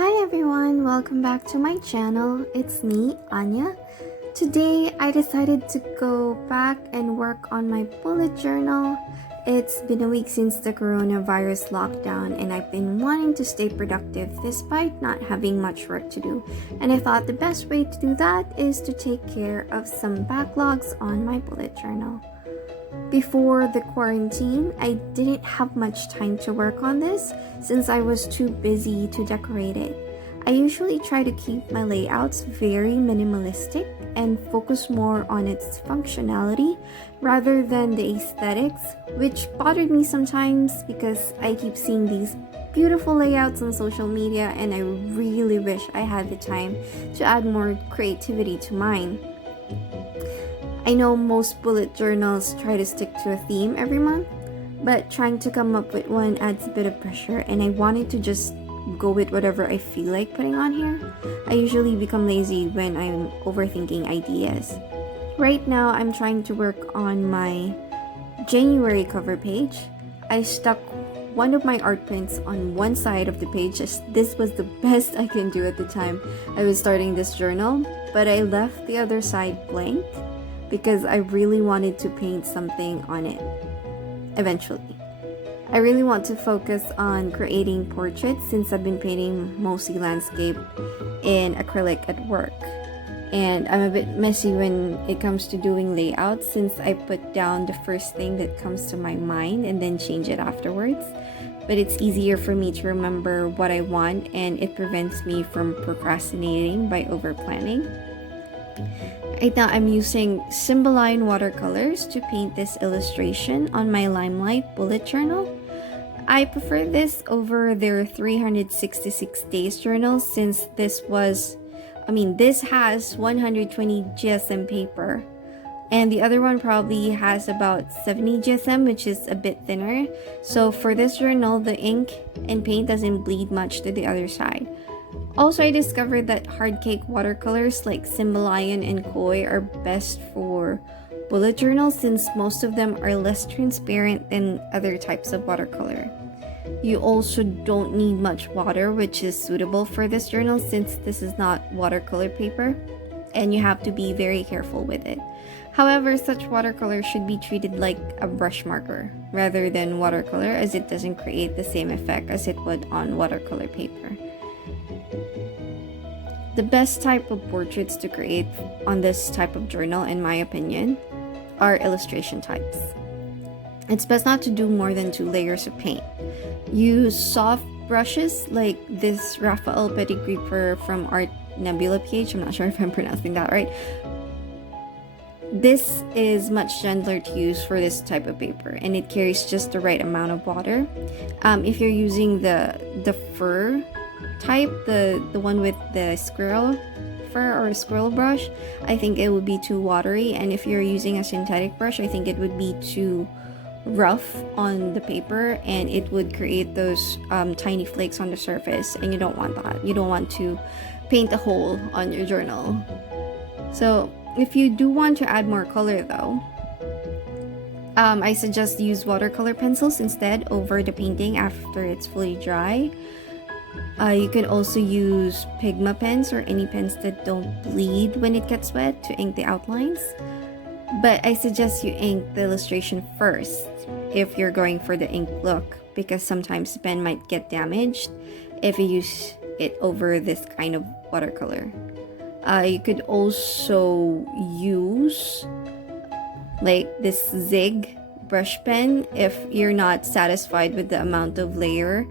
Hi everyone, welcome back to my channel. It's me, Anya. Today I decided to go back and work on my bullet journal. It's been a week since the coronavirus lockdown and I've been wanting to stay productive despite not having much work to do. And I thought the best way to do that is to take care of some backlogs on my bullet journal. Before the quarantine, I didn't have much time to work on this since I was too busy to decorate it. I usually try to keep my layouts very minimalistic and focus more on its functionality rather than the aesthetics, which bothered me sometimes because I keep seeing these beautiful layouts on social media and I really wish I had the time to add more creativity to mine. I know most bullet journals try to stick to a theme every month, but trying to come up with one adds a bit of pressure and I wanted to just go with whatever I feel like putting on here. I usually become lazy when I'm overthinking ideas. Right now, I'm trying to work on my January cover page. I stuck one of my art prints on one side of the page as this was the best I can do at the time I was starting this journal, but I left the other side blank because I really wanted to paint something on it eventually. I really want to focus on creating portraits since I've been painting mostly landscape in acrylic at work. And I'm a bit messy when it comes to doing layouts since I put down the first thing that comes to my mind and then change it afterwards. But it's easier for me to remember what I want and it prevents me from procrastinating by over planning. Right now I'm using Symboline watercolors to paint this illustration on my Limelight bullet journal. I prefer this over their 366 days journal since this has 120 GSM paper and the other one probably has about 70 GSM, which is a bit thinner. So for this journal, the ink and paint doesn't bleed much to the other side. Also, I discovered that hard cake watercolors like Symboline and Koi are best for bullet journals since most of them are less transparent than other types of watercolor. You also don't need much water, which is suitable for this journal since this is not watercolor paper and you have to be very careful with it. However, such watercolor should be treated like a brush marker rather than watercolor as it doesn't create the same effect as it would on watercolor paper. The best type of portraits to create on this type of journal, in my opinion, are illustration types. It's best not to do more than 2 layers of paint. Use soft brushes like this Raphael Pedigree from Art Nebula PH. I'm not sure if I'm pronouncing that right. This is much gentler to use for this type of paper and it carries just the right amount of water. If you're using the fur type, the one with the squirrel fur or squirrel brush, I think it would be too watery, and if you're using a synthetic brush, I think it would be too rough on the paper and it would create those tiny flakes on the surface and you don't want that. You don't want to paint a hole on your journal. So if you do want to add more color though, I suggest use watercolor pencils instead over the painting after it's fully dry. You can also use Pigma pens or any pens that don't bleed when it gets wet to ink the outlines. But I suggest you ink the illustration first if you're going for the ink look because sometimes the pen might get damaged if you use it over this kind of watercolor. You could also use like this Zig brush pen if you're not satisfied with the amount of layer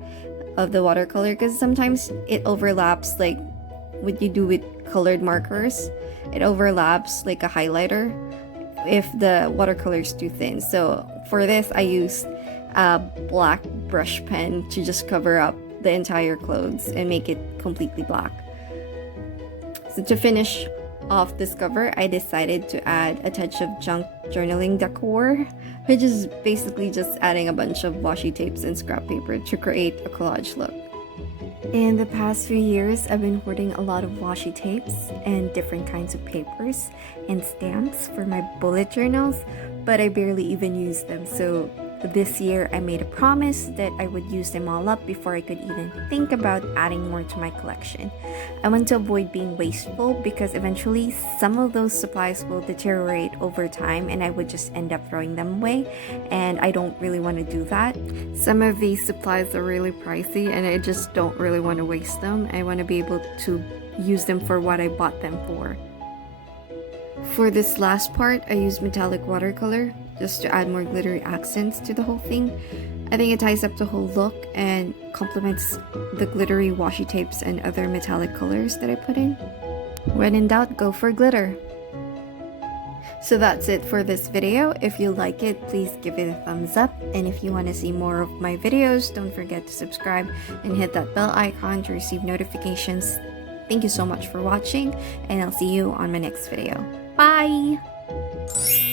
of the watercolor because sometimes it overlaps like what you do with colored markers. It overlaps like a highlighter if the watercolor is too thin. So for this I used a black brush pen to just cover up the entire clothes and make it completely black. So to finish off this cover, I decided to add a touch of junk journaling decor, which is basically just adding a bunch of washi tapes and scrap paper to create a collage look. In the past few years, I've been hoarding a lot of washi tapes and different kinds of papers and stamps for my bullet journals, but I barely even use them, so this year I made a promise that I would use them all up before I could even think about adding more to my collection. I want to avoid being wasteful because eventually some of those supplies will deteriorate over time and I would just end up throwing them away, and I don't really want to do that. Some of these supplies are really pricey and I just don't really want to waste them. I want to be able to use them for what I bought them for. For this last part, I used metallic watercolor just to add more glittery accents to the whole thing. I think it ties up the whole look and complements the glittery washi tapes and other metallic colors that I put in. When in doubt, go for glitter. So that's it for this video. If you like it, please give it a thumbs up. And if you want to see more of my videos, don't forget to subscribe and hit that bell icon to receive notifications. Thank you so much for watching, and I'll see you on my next video. Bye!